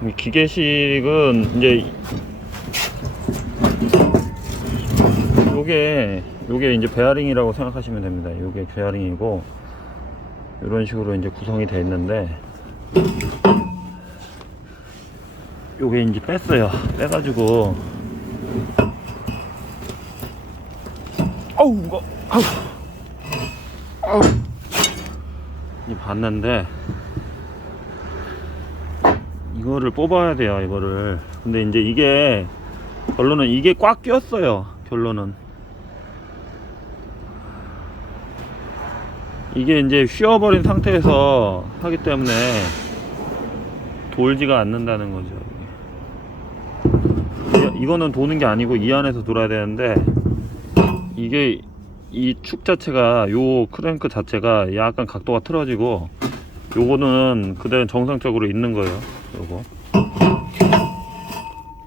이 기계식은 이제 요게 요게 이제 베어링이라고 생각하시면 됩니다. 요게 베어링이고 이런 식으로 이제 구성이 되어 있는데 요게 이제 뺐어요. 빼가지고 아우 이거 아우 아우 이 봤는데 이거를 뽑아야 돼요 이거를. 근데 이제 이게 결론은 이게 꽉 꼈어요 결론은. 이게 이제 휘어버린 상태에서 하기 때문에 돌지가 않는다는 거죠 이- 이거는 도는 게 아니고 이 안에서 돌아야 되는데 이게 이 축 자체가 요 크랭크 자체가 약간 각도가 틀어지고 요거는 그대로 정상적으로 있는 거예요 요거.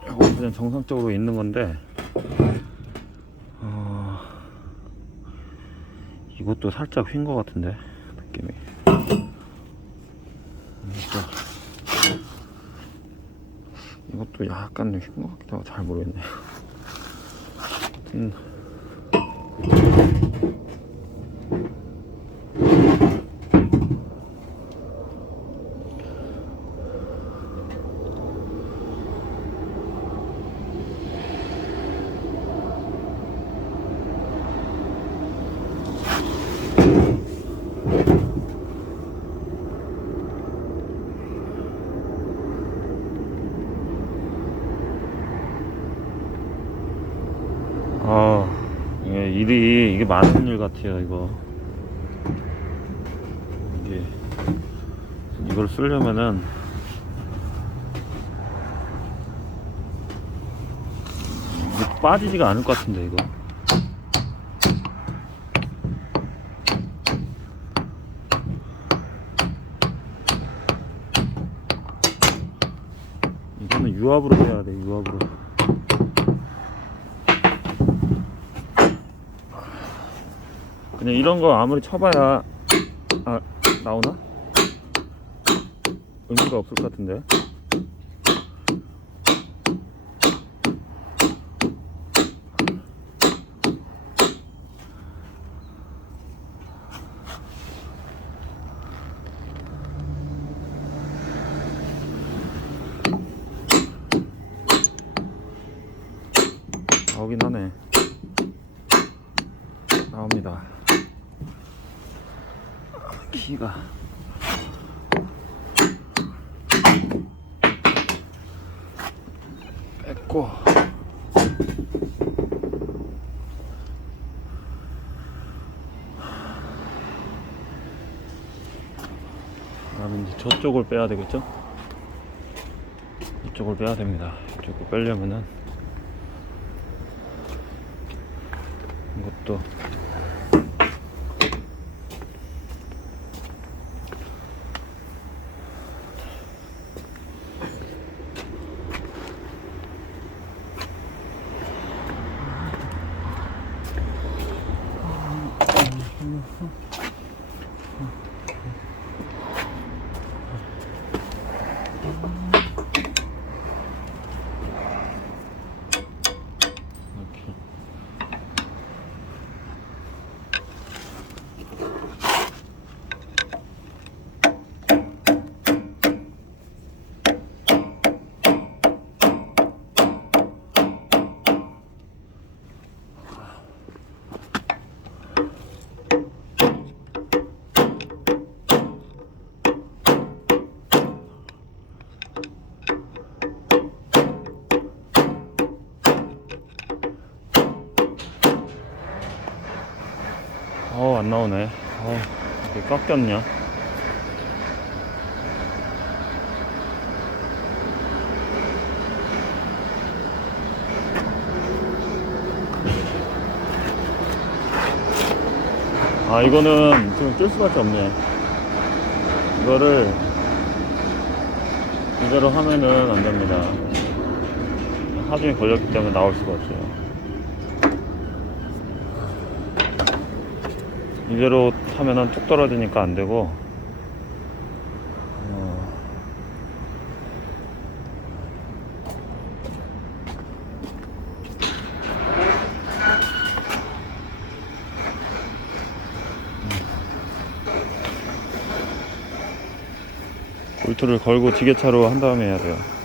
요거 그냥 정상적으로 있는 건데 어... 이것도 살짝 휜 것 같은데 느낌이. 이것도, 이것도 약간 휜 것 같기도 하고 잘 모르겠네요 음. 아, 이게 일이 이게 많은 일 같아요, 이거. 이게 이걸 쓰려면은 빠지지가 않을 것 같은데 이거. 이거는 유압으로 해야 돼, 유압으로. 그냥 이런 거 아무리 쳐봐야 아 나오나? 의미가 없을 것 같은데. 나오긴 하네. 나옵니다 키가 뺐고 그다음에 이제 저쪽을 빼야 되겠죠? 이쪽을 빼야 됩니다. 이쪽을 빼려면은 이것도 이렇게 어, 안 나오네. 어, 이게 깎였냐? 아, 이거는 좀뜰 수밖에 없네. 이거를 이대로 하면은 안 됩니다. 하중에 걸렸기 때문에 나올 수가 없어요. 이대로 타면은 뚝 떨어지니까 안 되고 어. 음. 볼트를 걸고 지게차로 한 다음에 해야 돼요.